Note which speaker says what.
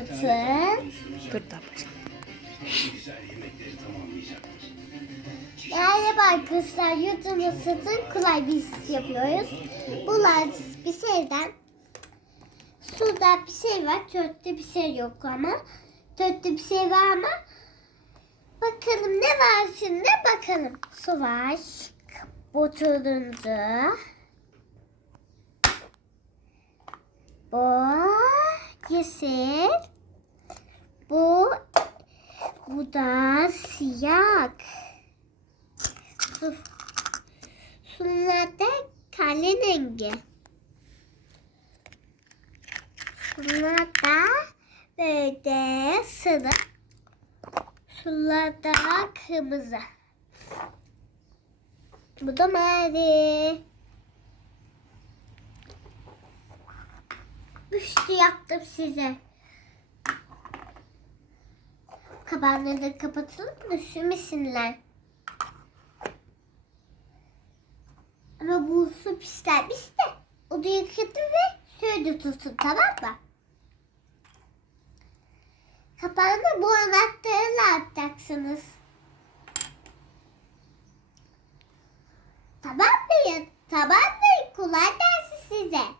Speaker 1: ısıtın.
Speaker 2: Dur başla.
Speaker 1: Merhaba arkadaşlar, YouTube ısıtın kolay bir iş yapıyoruz. Bunlar bir şeyden suda bir şey var, çöpte bir şey yok ama. Çöpte bir şey var ama bakalım ne var şimdi bakalım. Su var, bu. Bu yeşil. Bu bu da siyah. Su, sularda kale rengi. Böyle sarı. Sularda kırmızı. Bu da mavi. Üstü yaptım size. Kapağını da kapatalım da üşümesinler. Ama bu su pislenmiş de onu yıkatın ve suyu tutun tamam mı? Kapağını bu anahtarla atacaksınız. Tamam mı? Tamam mı? Kolay gelsin size.